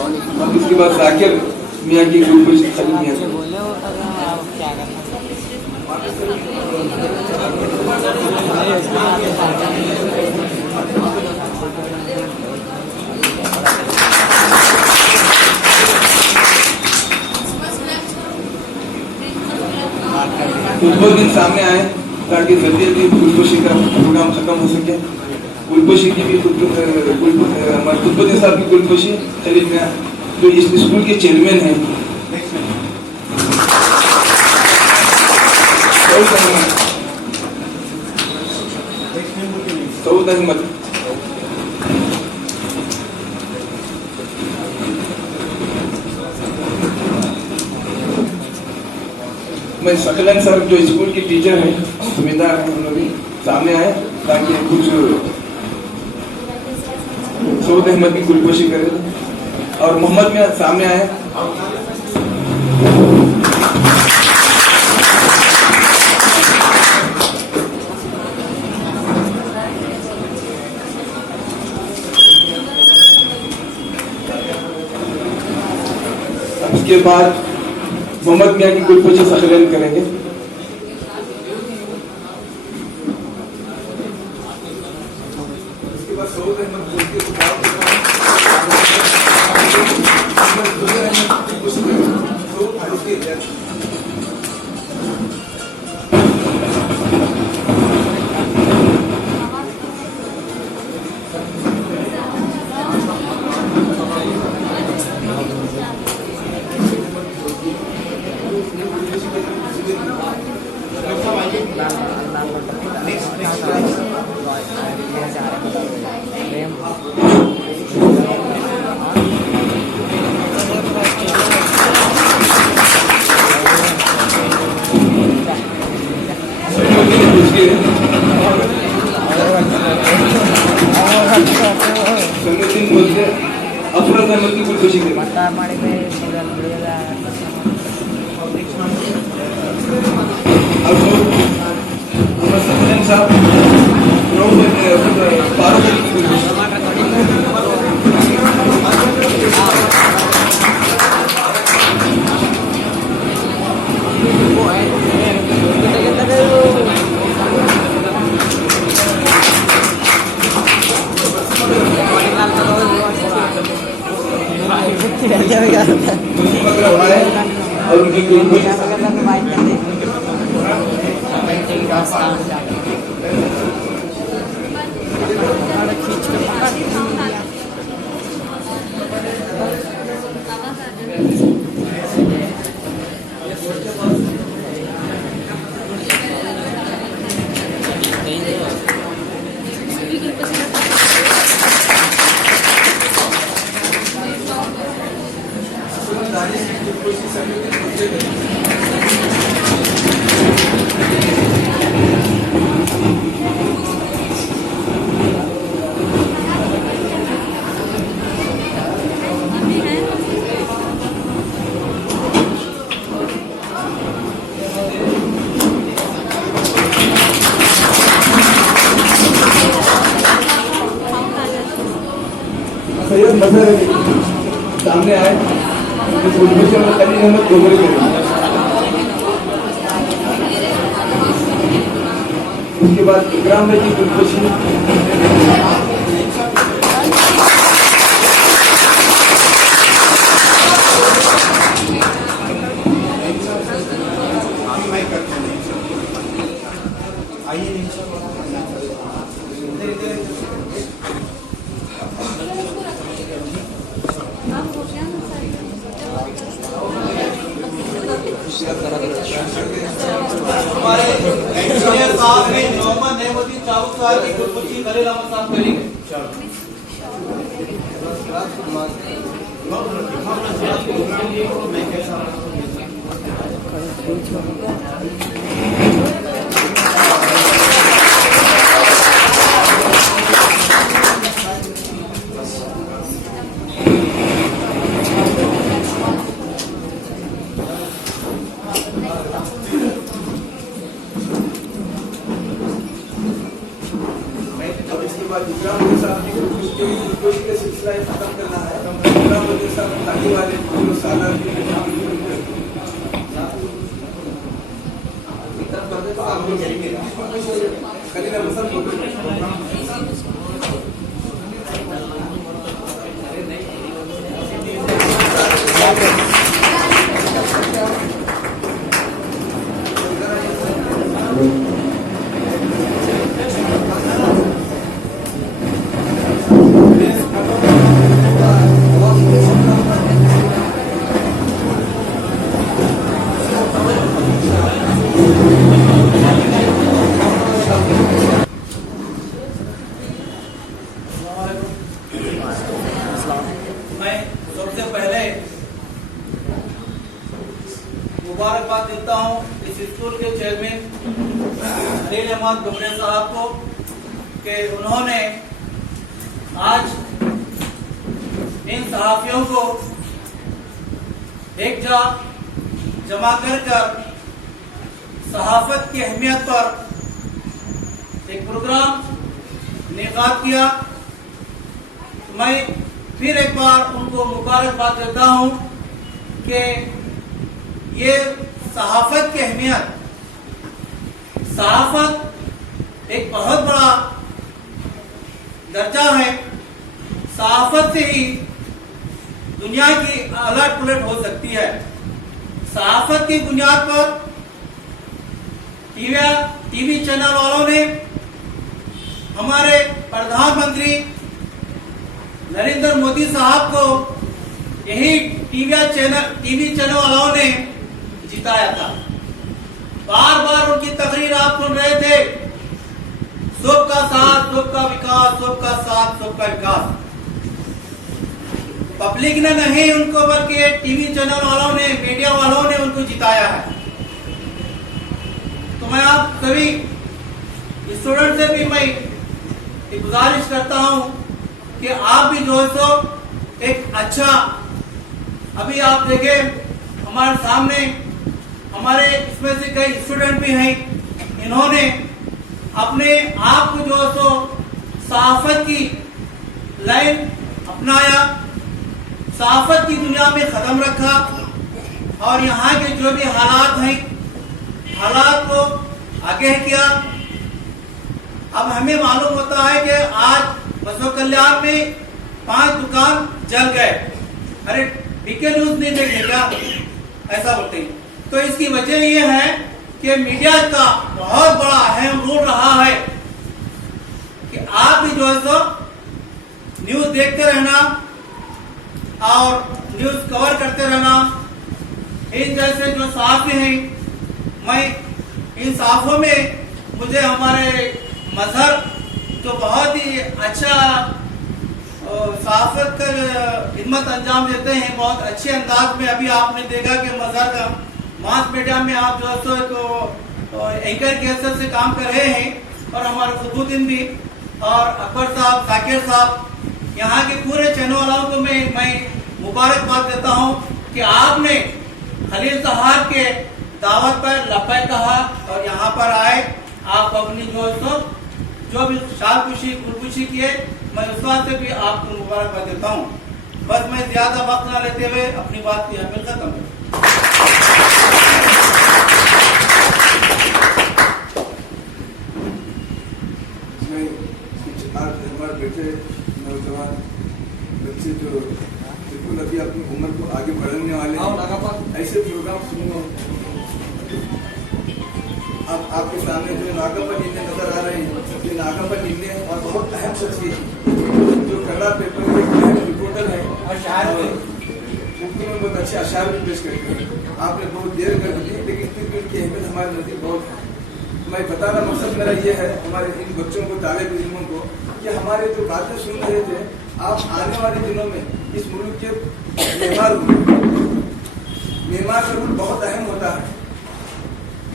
और उसके बाद जाकिर मियाँ की गुलबशी खलील मियाँ की। खुतबुद्दीन सामने आए ताकि जल्दी जल्दी गुलबशी का प्रोग्राम खत्म हो सके। गुलबशी की भी खुतबुद्दीन साहब की गुलबशी खलील मियाँ जो इस स्कूल के चेयरमैन हैं। सऊद अहमद मैं सकलन सर जो स्कूल के टीचर हैं, जिम्मेदार हैं, उन्होंने भी सामने आए ताकि कुछ सऊद अहमद की गुलबशी करें। और मोहम्मद मियाँ सामने आए। उसके बाद मोहम्मद मियाँ की गुलबशी सकलन करेंगे। उसके बाद सऊद अहमद अफरोज अहमद की गुलबशी करें। साहब फारूक अली की गुलबशी। और उनकी सामने आए गुलबशी में खलील अहमद गोगरे करेंगे। उसके बाद इकराम भाई की गुलबशी हमारे इंजीनियर साहब ने मोहम्मद नेमुद्दीन चावक साहब की गुलबशी खलील अहमद साहब करेंगे। इकराम साहब जी को सिलसिला खत्म करना है। इकराम साहब आने वाले जो सालाना मैं सबसे पहले मुबारकबाद देता हूँ इस स्कूल के चेयरमैन खलील अहमद डुमरे साहब को कि उन्होंने आज इन सहाफियों को एक जमा कर सहाफत की अहमियत पर एक प्रोग्राम निकात किया। तो मैं फिर एक बार उनको मुबारकबाद देता हूं कि ये सहाफत की अहमियत, सहाफत एक बहुत बड़ा दर्जा है। सहाफत से ही दुनिया की अलट पुलट हो सकती है। सहाफत की बुनियाद पर टीवी चैनल वालों ने हमारे प्रधानमंत्री नरेंद्र मोदी साहब को यही टीवी चैनल वालों ने जिताया था। बार बार उनकी तकरीर आप सुन रहे थे, सबका साथ सबका विकास, सबका साथ सबका विकास। पब्लिक ने नहीं उनको, बल्कि टीवी चैनल वालों ने, मीडिया वालों ने उनको जिताया है। तो मैं आप सभी स्टूडेंट से भी मैं गुजारिश करता हूं कि आप भी जो है सो एक अच्छा, अभी आप देखें हमारे सामने हमारे इसमें से कई स्टूडेंट भी हैं, इन्होंने अपने आप को जो है सो सहाफत की लाइन अपनाया, सहाफत की दुनिया में कदम रखा और यहाँ के जो भी हालात हैं, हालात को आगे किया। अब हमें मालूम होता है कि आज बसव कल्याण में 5 दुकान जल गए। अरे बीके न्यूज नहीं देखे क्या, ऐसा बोलते हैं। तो इसकी वजह यह है कि मीडिया का बहुत बड़ा अहम रोल रहा है कि आप भी जो है सो न्यूज देखते रहना और न्यूज कवर करते रहना। इन जैसे जो सहाफी हैं, मैं इन सहाफों में मुझे हमारे मजहर जो बहुत ही अच्छा सहाफत का खिदमत अंजाम देते हैं, बहुत अच्छे अंदाज में। अभी आपने देखा कि मजहर का मास मीडिया में आप जो है तो एंकर के हैसियत से काम कर रहे हैं और हमारे खुदुद्दीन भी और अकबर साहब, साकिर साहब, यहाँ के पूरे चैनल वालों को मैं मुबारकबाद देता हूँ कि आपने खलील साहब के दावत पर लब्बैक कहा और यहाँ पर आए। आप अपनी जो भी शालकुशी खुदकुशी किए, मैं उस बात से भी आपको मुबारकबाद देता हूँ। बस मैं ज्यादा वक्त न लेते हुए अपनी बात की अहमियत खत्म करूँ। मैं कुछ आज हमारे बेटे नौजवान बच्चे जो बिल्कुल अभी अपनी उम्र को आगे बढ़ने वाले ऐसे प्रोग्राम सुनो। अब आपके सामने जो नागप्पा नीले नजर आ रहे हैं, ये नागप्पा नीले और बहुत अहम शख्सियत जो कन्नड़ पेपर के अहम रिपोर्टर है और उर्दू में बहुत अच्छे अशार भी पेश करते हैं। आपने बहुत देर कर दी, लेकिन फिर भी उनकी अहमियत हमारे नजदीक बहुत है। मैं बताना मकसद मेरा ये है हमारे इन बच्चों को, तालिब इल्मों को, कि हमारे जो बातें सुन रहे थे, आप आने वाले दिनों में इस मुल्क के मेहमान का रूल बहुत अहम होता है।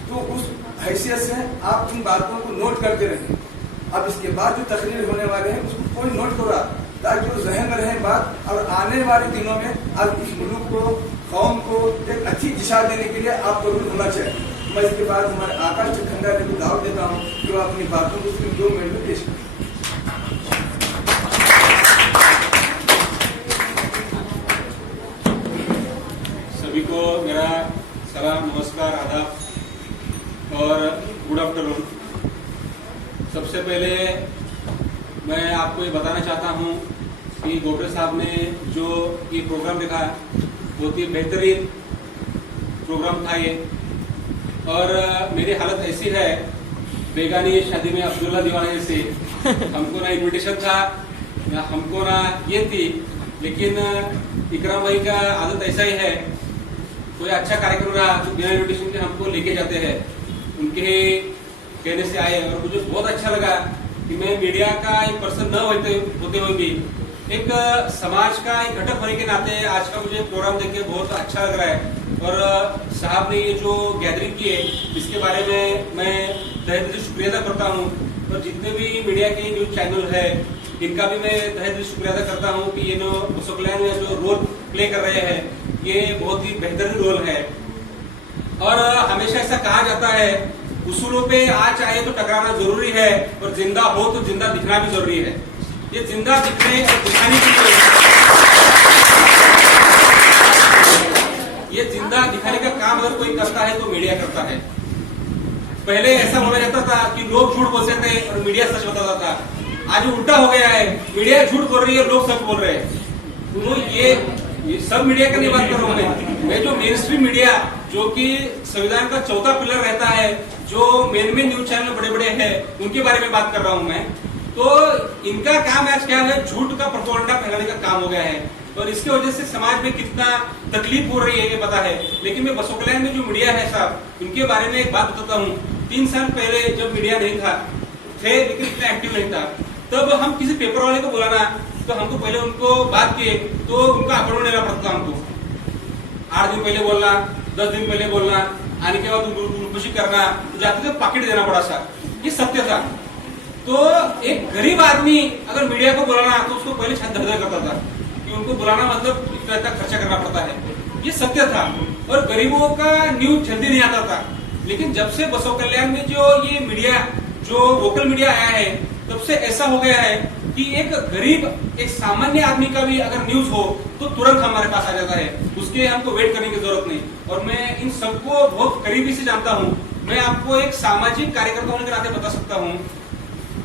तो उस हैसियत से आप इन बातों को नोट करते रहें। अब इसके बाद जो तकरीर होने वाले हैं उसको कोई नोट करो, ताकि वो जहन में रहे बात, और आने वाले दिनों में अब इस मुल्क को, कौम को एक अच्छी दिशा देने के लिए आपको रूल होना चाहिए। मैं इसके बाद हमारे आकाश खंडा को दावत देता हूँ कि वो अपनी बातों को सिर्फ 2 मिनट में पेश करें। सलाम, नमस्कार, आदाब और गुड आफ्टरनून। सबसे पहले मैं आपको ये बताना चाहता हूँ कि गोपरे साहब ने जो ये प्रोग्राम देखा बहुत ही बेहतरीन प्रोग्राम था ये। और मेरी हालत ऐसी है बेगानी शादी में अब्दुल्ला दीवाना जैसे, हमको ना इन्विटेशन था ना हमको ना ये थी, लेकिन इकराम भाई का आदत ऐसा ही है, कोई अच्छा कार्यक्रम रहा तो बिना इन्विटेशन के हमको लेके जाते हैं। उनके कहने से आए और मुझे बहुत अच्छा लगा कि मैं मीडिया का एक पर्सन न होते हुए भी एक समाज का एक घटक होने के नाते आज का मुझे प्रोग्राम देख के बहुत अच्छा लग रहा है। और साहब ने ये जो गैदरिंग की है इसके बारे में मैं तहे दिल से शुक्रिया अदा करता हूँ। और जितने भी मीडिया के न्यूज चैनल है इनका भी मैं तहे दिल से शुक्रिया अदा करता हूँ कि ये बसव कल्याण में जो रोल प्ले कर रहे हैं ये बहुत ही बेहतरीन रोल है। और हमेशा ऐसा कहा जाता है उसूलों पे आज आए तो टकराना जरूरी है और जिंदा हो तो जिंदा दिखना भी जरूरी है। ये जिंदा दिखने और दिखाने के लिए ये जिंदा दिखाने का काम अगर कोई करता है तो मीडिया करता है। पहले ऐसा बोला जाता था कि लोग झूठ बोलते थे और मीडिया सच बताता था। आज उल्टा हो गया है, मीडिया झूठ बोल रही है, लोग सच बोल रहे हैं। तो ये सब मीडिया का नहीं बात कर रहा हूँ मैं जो मेन स्ट्रीम मीडिया जो कि संविधान का चौथा पिलर रहता है, जो मेन न्यूज चैनल बड़े बड़े हैं उनके बारे में बात कर रहा हूँ मैं। तो इनका काम आज क्या है, झूठ का प्रोपेगेंडा फैलाने का काम हो गया है और इसकी वजह से समाज में कितना तकलीफ हो रही है ये पता है। लेकिन मैं बसव कल्याण में जो मीडिया है साहब उनके बारे में एक बात बताता हूँ। 3 साल पहले जब मीडिया नहीं था लेकिन इतना एक्टिव नहीं था, तब हम किसी पेपर वाले को बुलाना तो हमको पहले उनको बात किए तो उनका अपॉइंटमेंट लेना पड़ता था। हमको 8 दिन पहले बोलना, 10 दिन पहले बोलना, आने के बाद खुशी करना, जाते थे पाकिट देना पड़ा सा, ये सत्य था। तो एक गरीब आदमी अगर मीडिया को बुलाना तो उसको पहले धड़धड़ करता था कि उनको बुलाना मतलब इतना खर्चा करना पड़ता है, ये सत्य था। और गरीबों का न्यूज जल्दी नहीं आता था। लेकिन जब से बसव कल्याण में जो ये मीडिया जो वोकल मीडिया आया है तब से ऐसा हो गया है कि एक गरीब एक सामान्य आदमी का भी अगर न्यूज हो तो तुरंत हमारे पास आ जाता है, उसके हमको वेट करने की जरूरत नहीं। और मैं इन सबको बहुत करीबी से जानता हूँ। मैं आपको एक सामाजिक कार्यकर्ता होने के नाते बता सकता हूँ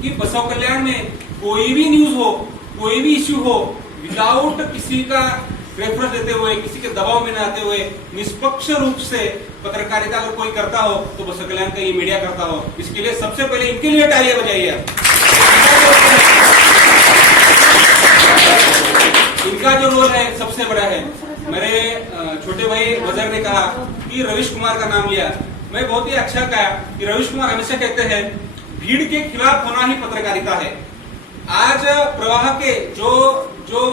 कि बसव कल्याण में कोई भी न्यूज हो, कोई भी इश्यू हो, विदाउट किसी का रेफरेंस देते हुए, किसी के दबाव में न आते हुए निष्पक्ष रूप से पत्रकारिता अगर कोई करता हो तो बसव कल्याण का ये मीडिया करता हो। इसके लिए सबसे पहले इनके लिए तालियां बजाइए। इनका जो रोल है सबसे बड़ा है। मेरे छोटे भाई वजर ने कहा कि रवीश कुमार का नाम लिया, मैं बहुत ही अच्छा कहा कि रवीश कुमार हमेशा कहते हैं भीड़ के खिलाफ होना ही पत्रकारिता है। आज प्रवाह के जो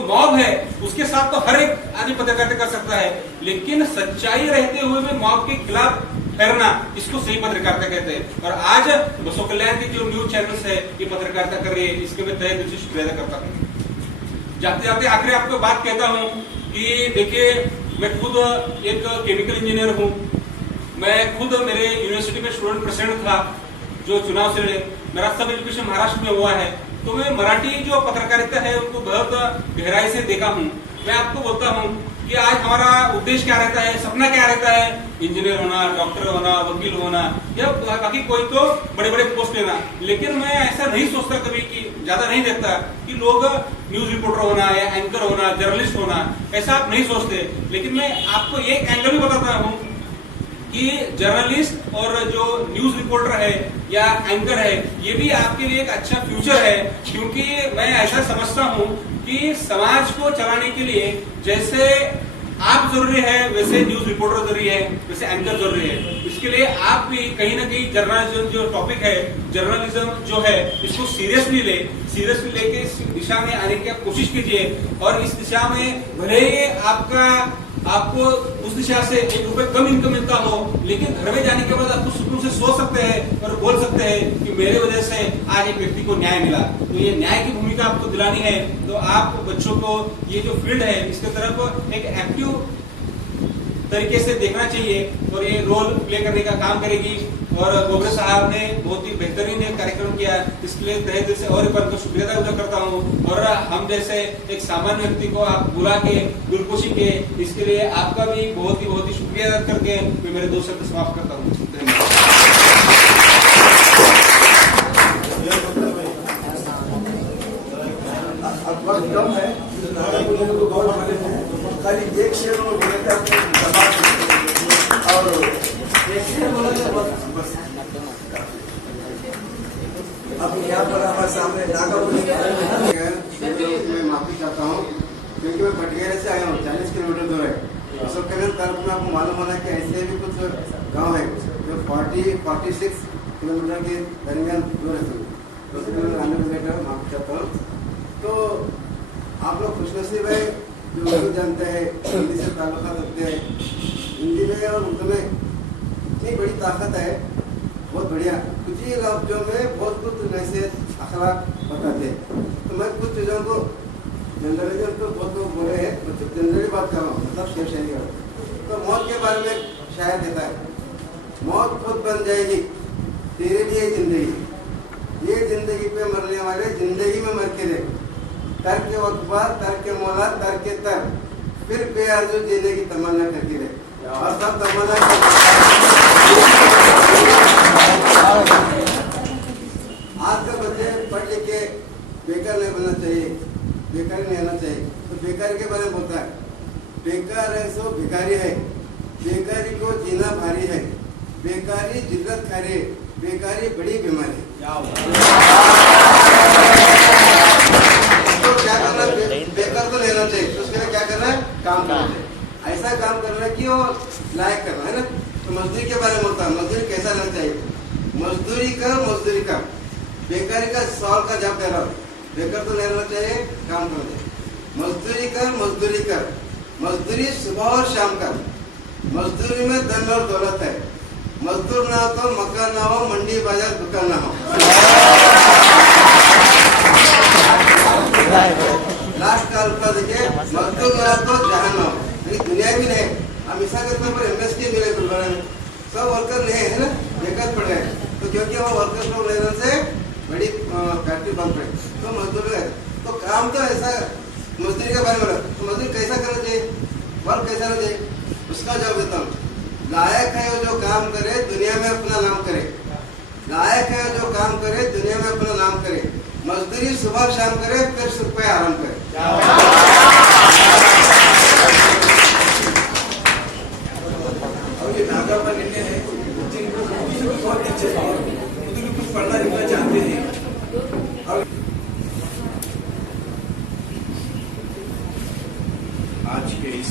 मॉब है उसके साथ तो हर एक आदमी पत्रकारिता कर सकता है, लेकिन सच्चाई रहते हुए भी मॉब के खिलाफ ठहरना इसको सही पत्रकारिता कहते हैं। और आज बसव कल्याण के जो न्यूज चैनल्स है ये पत्रकारिता कर रही है, इसके मैं तहे दिल से शुक्रिया करता हूँ। जाते जाते आखिर आपको बात कहता हूँ कि देखिए मैं खुद एक केमिकल इंजीनियर हूँ। मैं खुद मेरे यूनिवर्सिटी में स्टूडेंट प्रेसिडेंट था जो चुनाव से मेरा सब एजुकेशन महाराष्ट्र में हुआ है। तो मैं मराठी जो पत्रकारिता है उनको बहुत गहराई से देखा हूँ। मैं आपको बोलता हूँ कि आज हमारा उद्देश्य क्या रहता है, सपना क्या रहता है, इंजीनियर होना, डॉक्टर होना, वकील होना या बाकी कोई तो बड़े बड़े पोस्ट लेना। लेकिन मैं ऐसा नहीं सोचता कभी कि ज्यादा नहीं देखता कि लोग न्यूज रिपोर्टर होना या एंकर होना, जर्नलिस्ट होना, ऐसा आप नहीं सोचते। लेकिन मैं आपको एक एंगल भी बताता हूँ कि जर्नलिस्ट और जो न्यूज रिपोर्टर है या एंकर है ये भी आपके लिए एक अच्छा फ्यूचर है। क्योंकि मैं ऐसा समझता हूँ कि समाज को चलाने के लिए जैसे आप जरूरी है वैसे न्यूज रिपोर्टर जरूरी है, वैसे एंकर जरूरी है। इसके लिए आप भी कहीं ना कहीं जर्नलिज्म जो टॉपिक है, जर्नलिज्म जो है इसको सीरियसली लेके इस दिशा में आने की कोशिश कीजिए। और इस दिशा में भले ही आपको उस दिशा से 1 रुपए कम इनकम मिलता हो, लेकिन घर में जाने के बाद आपको सुकून से सो सकते हैं और बोल सकते हैं कि मेरे वजह से आज एक व्यक्ति को न्याय मिला। तो ये न्याय की भूमिका आपको दिलानी है तो आप बच्चों को ये जो फील्ड है इसके तरफ एक एक्टिव तरीके से देखना चाहिए और ये रोल प्ले करने का काम करेगी। और गोबरे साहब ने बहुत ही बेहतरीन एक कार्यक्रम किया, इसके लिए तहे दिल से और एक बार उनका शुक्रिया अदा करता हूँ। और हम जैसे एक सामान्य व्यक्ति को आप बुला के दिलखुशी के, इसके लिए आपका भी बहुत ही शुक्रिया अदा करके मैं मेरे 2 शब्द समाप्त करता हूँ। अब वक्त कम है, तो बहुत बड़े हैं, खाली एक शेर में बोले थे अपने जमात में, और एक शेर बोला था बस। अब यहाँ पर हमारे सामने नागापुरी मैं माफी चाहता हूँ क्योंकि मैं भटगेरे से आया हूँ, 40 किलोमीटर दूर है। सबके तरफ में आपको मालूम होना कि ऐसे भी कुछ गांव है जो 40-46 किलोमीटर के दरमियान दूर है, तो उसके लिए आने में बेटा माफी चाहता हूँ। तो आप लोग खुशनसीब है जो उर्दू जानते हैं, हिंदी से ताल्लुक़ रखते हैं। हिंदी में और उर्दू में इतनी बड़ी ताकत है, बहुत बढ़िया। कुछ ही लफ्ज़ों में बहुत कुछ ऐसे अखलाक बताते हैं। तो मैं कुछ चीज़ों को जनरली तो बहुत लोग बोले हैं, तो जनरली बात कर रहा हूँ, मतलब शेर शायरी का। तो मौत के बारे में शायर देता है, मौत खुद बन जाएगी तेरे लिए जिंदगी, ये जिंदगी पे मरने वाले जिंदगी में मर के देख, तर के वक़्बा, तर के मौला, तर के तर, फिर बेआरज़ू जीने की तमन्ना करके रहे। और सब तमन्ना आज के बच्चे पढ़ लिख के बेकार नहीं बनना चाहिए, बेकारी नहीं आना चाहिए। तो बेकारी के बारे में बोलता है, बेकार है सो भिखारी है, बेकारी को जीना भारी है, बेकारी जिल्लत खारी है, बेकारी बड़ी बीमारी। तो क्या करना है, बेकार तो लेना चाहिए, तो उसके लिए क्या करना है, काम करना चाहिए। ऐसा काम करना है कि वो लायक करना है ना। तो मजदूरी के बारे में बोलता है, मजदूरी कैसा रहना चाहिए, मजदूरी कर, बेकारी का सवाल का जवाब दे रहा हूँ। बेकार तो नहीं रहना चाहिए, काम करना चाहिए। मजदूरी कर, मजदूरी सुबह और शाम कर, मजदूरी में धन और दौलत है, मजदूर ना हो तो मकान ना हो, मंडी बाजार दुकान ना हो। लास्ट का अल्फा देखिए, मजदूर ना हो तो जहां ना हो, दुनिया भी नहीं। हम ऐसा करते पर एमएसटी मिले गुलबर्गा में, सब वर्कर नहीं है ना, बेकार पड़ गए। तो क्योंकि वो वर्कर्स लोग रहने से बड़ी फैक्ट्री बंद पड़े, तो मजदूर है। तो काम तो ऐसा मजदूरी के बारे में, तो मजदूरी कैसा करना चाहिए, वर्क कैसा रहना चाहिए, उसका जवाब देता हूँ। लायक है वो जो काम करे दुनिया में अपना नाम करे, लायक है जो काम करे दुनिया में अपना नाम करे, मजदूरी सुबह शाम करे, फिर सुख पे आराम करे। और ये नागापन निर्णय है जिनको बहुत अच्छे उर्दू कुछ पढ़ना लिखना जानते हैं। और आज के इस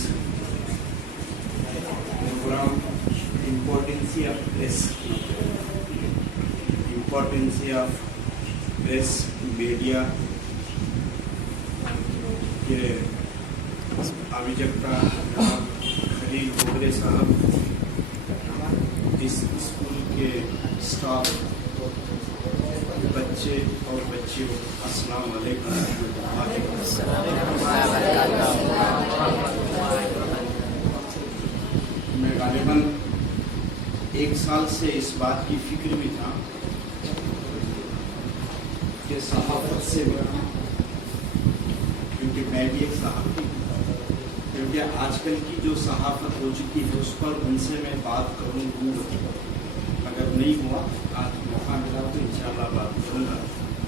program importance of press media के अभिजकता खलील गोबरे साहब, इस स्कूल के स्टाफ, बच्चे और बच्चियों, अस्सलाम वालेकुम। मैं गालिबन 1 साल से इस बात की फिक्र में था कि सहाफत से मिला, क्योंकि मैं भी एक सहाफ़ी हूँ, क्योंकि आजकल की जो सहाफत हो चुकी है उस पर उनसे मैं बात करूँगा, अगर नहीं हुआ आज मौका मिला तो इंशाअल्लाह बात करूँगा।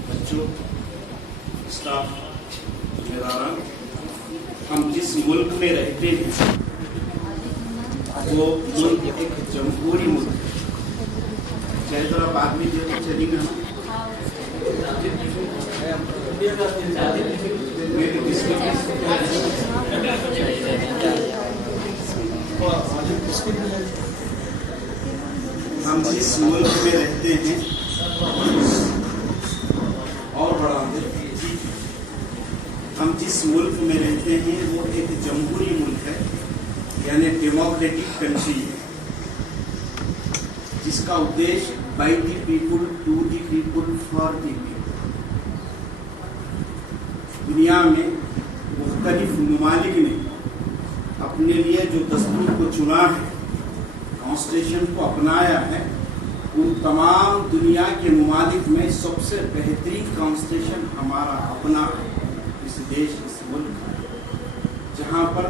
बच्चों, स्टाफ, जिम्मेदारान, हम जिस मुल्क में रहते हैं वो मुल्क एक जमहूरी मुल्क है। चाहे जरा बाद में जो चलेंगे हम जिस मुल्क में रहते हैं और बड़ा हम जिस मुल्क में रहते हैं वो एक जमहूरी मुल्क है, यानी डेमोक्रेटिक कंट्री है, जिसका उद्देश्य by the people, to the people, for the people. दुनिया में मुख्तलिफ ममालिक ने अपने लिए जो दस्तूर को चुना है, कॉन्स्टिट्यूशन को अपनाया है, उन तमाम दुनिया के ममालिक में सबसे बेहतरीन कॉन्स्टिट्यूशन हमारा अपना है, इस देश, इस मुल्क है, जहाँ पर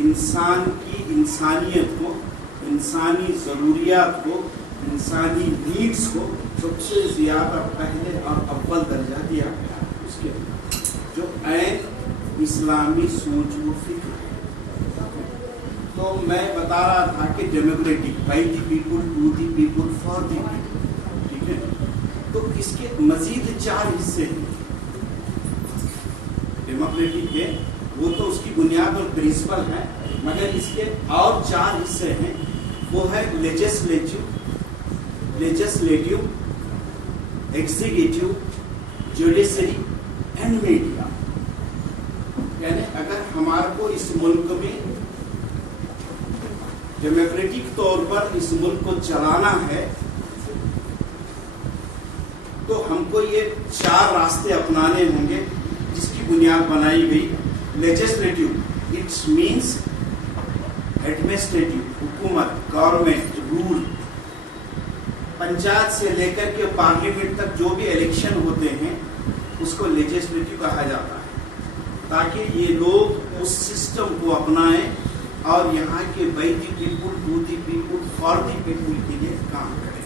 इंसान की इंसानियत को, इंसानी ज़रूरियात को, इंसानी नीड्स को सबसे ज़्यादा पहले और अव्वल दर्जा दिया गया है। उसके जो ऐन इस्लामी सोच व फिक्र है। तो मैं बता रहा था कि democratic, by the people, to the people, for the people, ठीक है। तो इसके मजीद 4 हिस्से हैं। डेमोक्रेटिक है वो तो उसकी बुनियाद और प्रिंसिपल है, मगर इसके और 4 हिस्से हैं। वो है legislative, executive, judiciary and media. यानी अगर हमारे को इस मुल्क में डेमोक्रेटिक तौर पर इस मुल्क को चलाना है तो हमको ये 4 रास्ते अपनाने होंगे, जिसकी बुनियाद बनाई गई। लेजिस्लेटिव, इट्स मीन्स एडमिनिस्ट्रेटिव, हुकूमत, गवर्नमेंट, रूल। पंचायत से लेकर के पार्लियामेंट तक जो भी इलेक्शन होते हैं उसको लेजिस्लेटिव कहा जाता है, ताकि ये लोग उस सिस्टम को अपनाएं और यहाँ के by the people, to the people, for the people के लिए काम करें।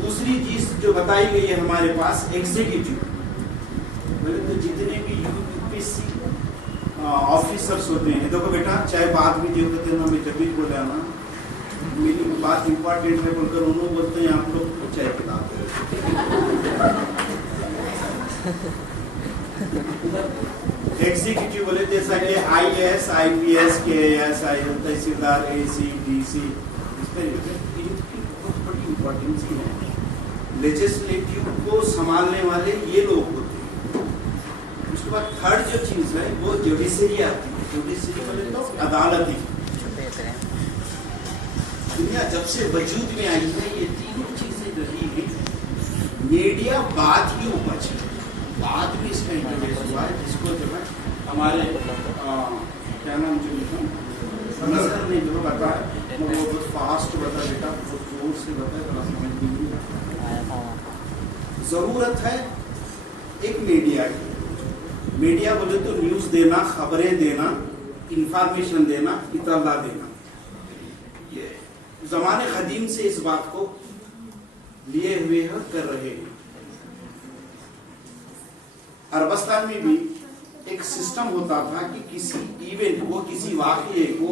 दूसरी चीज जो बताई गई है हमारे पास, एग्जीक्यूटिव। बोले तो जितने भी यूपीएससी ऑफिसर्स होते हैं, देखो बेटा, चाहे बात भी जो कहते हैं ना, मैं जब भी बोला ना मेरी बात इंपॉर्टेंट है बोलकर उन्होंने बोलते हैं आप लोग चाय पिलाते एग्जीक्यूटिव बोले जैसा कि IAS, IPS, KAS, तहसीलदार, AC, DC, इस तरीके से बहुत बड़ी इंपॉर्टेंस है। लेजिस्लेटिव को संभालने वाले ये लोग होते हैं। उसके बाद थर्ड जो चीज है वो जुडिशरी आती है। जुडिशरी बोले तो अदालती। दुनिया जब से वजूद में आई है ये तीनों चीजें रही है। मीडिया बाद की उपज है, बाद में इसका इंट्रोड्यूस हुआ है, जिसको जो है हमारे क्या नाम जो नजर ने जो बताया वो बहुत फास्ट बता, बेटा बहुत जोर से बताया, थोड़ा समझ नहीं आया। जरूरत है एक मीडिया की। मीडिया बोले तो न्यूज देना, खबरें देना, इंफॉर्मेशन देना, इतला देना। ये जमाने कदीम से इस बात को लिए हुए हैं, कर रहे हैं। अरबस्तान में भी एक सिस्टम होता था कि किसी इवेंट को, किसी वाक़ये को,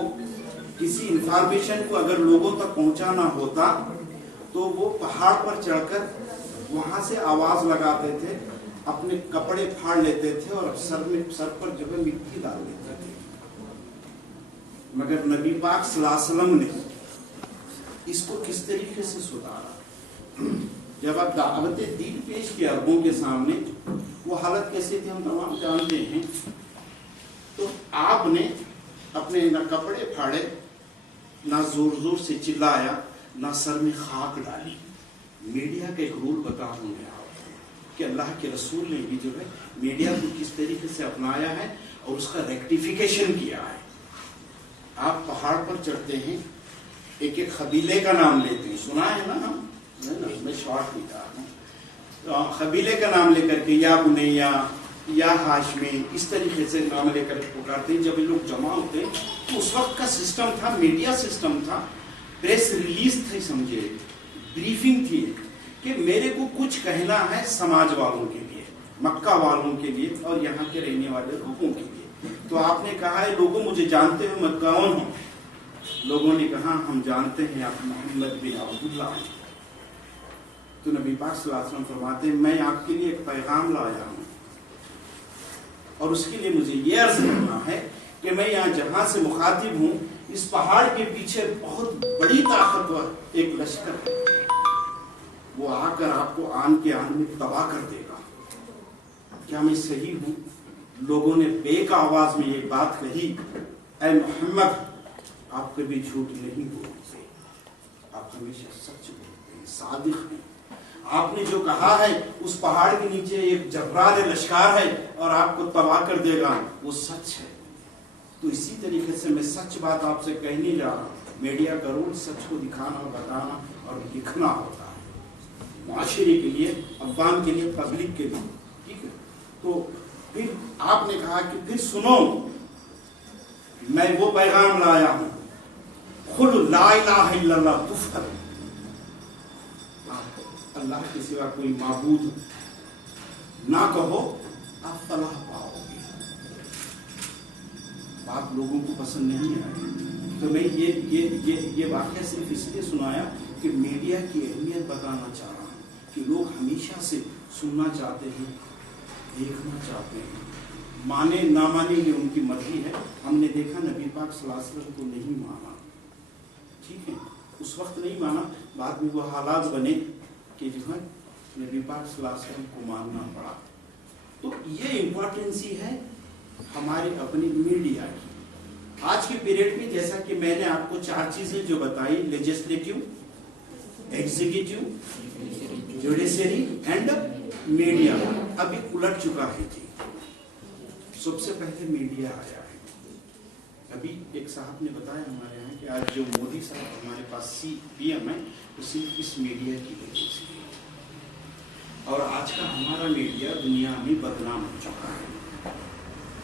किसी इंफॉर्मेशन को अगर लोगों तक पहुंचाना होता तो वो पहाड़ पर चढ़कर वहां से आवाज लगाते थे, अपने कपड़े फाड़ लेते थे और सर पर जो है मिट्टी डाल देते थे। मगर नबी पाक सल्लल्लाहु अलैहि वसल्लम ने इसको किस तरीके से सुधारा। जब आप दावत दीन पेश किया अरबों के सामने, वो हालत कैसी थी हम तमाम जानते हैं। तो आपने अपने ना कपड़े फाड़े, ना जोर जोर से चिल्लाया, ना सर में खाक डाली। मीडिया का एक रूल बता दूं मैं आपको कि अल्लाह के रसूल ने भी जो है मीडिया को किस तरीके से अपनाया है और उसका रेक्टिफिकेशन किया है। आप पहाड़ पर चढ़ते हैं, एक एक कबीले का नाम लेते हैं, सुना है ना हम, मैं शॉर्ट नहीं कहा, तो कबीले का नाम लेकर के या बुनैया या हाशमी इस तरीके से नाम लेकर पुकारते हैं। जब ये लोग जमा होते हैं तो उस वक्त का सिस्टम था, मीडिया सिस्टम था, प्रेस रिलीज थी, समझे, ब्रीफिंग थी कि मेरे को कुछ कहना है समाज वालों के लिए, मक्का वालों के लिए और यहाँ के रहने वाले लोगों के लिए। तो आपने कहा है लोगों मुझे जानते हो, मैं कौन हूँ? लोगों ने कहा हम जानते हैं आप मोहम्मद बिन अब्दुल्लाह हैं। तो नबी पाक सल्लल्लाहु अलैहि वसल्लम फरमाते हैं मैं आपके लिए एक पैगाम लाया हूँ और उसके लिए मुझे ये अर्ज करना है कि मैं यहाँ जहाँ से मुखातिब हूँ, इस पहाड़ के पीछे बहुत बड़ी ताकतवर एक लश्कर है, वो आकर आपको आन के आन में तबाह कर देगा। क्या मैं सही हूँ? लोगों ने बेका आवाज में ये बात कही, ऐ मोहम्मद आप कभी झूठ नहीं बोलते, आप हमेशा सच बोलते हैं, सादिक हैं। आपने जो कहा है उस पहाड़ के नीचे एक जब्रार लश्कार है और आपको तबाह कर देगा, वो सच है। तो इसी तरीके से मैं सच बात आपसे कहने जा रहा हूँ। मीडिया का रोल सच को दिखाना, बताना और लिखना होता है। मुआशरे के लिए, अवाम के लिए, पब्लिक के लिए, ठीक है। तो फिर आपने कहा कि फिर सुनो, मैं वो पैगाम लाया हूं, खुल ला इलाहा इल्लल्लाह तुफ्लिह, अल्लाह के सिवा कोई माबूद ना कहो, आप फलाह पाओगे। बात लोगों को पसंद नहीं आई, तो मैं ये वाक़या सिर्फ इसलिए सुनाया कि मीडिया की अहमियत बताना चाह रहा हूँ कि लोग हमेशा से सुनना चाहते हैं, देखना चाहते हैं, माने ना माने ये उनकी मर्जी है। हमने देखा नबी पाक सल्लल्लाहु अलैहि वसल्लम को नहीं माना, ठीक है, उस वक्त नहीं माना, बाद में वो हालात बने कि जो है नबी पाक सल्लल्लाहु अलैहि वसल्लम को मानना पड़ा। तो ये इम्पोर्टेंसी है हमारी अपनी मीडिया की। आज के पीरियड में जैसा कि मैंने आपको 4 चीजें जो बताई, legislative, executive, judiciary and media, अभी उलट चुका है जी। सबसे पहले मीडिया आया है। अभी एक साहब ने बताया हमारे यहाँ कि आज जो मोदी साहब हमारे पास पीएम है, वो सिर्फ इस मीडिया की वजह से। और आज का हमारा मीडिया दुनिया में बदनाम हो चुका है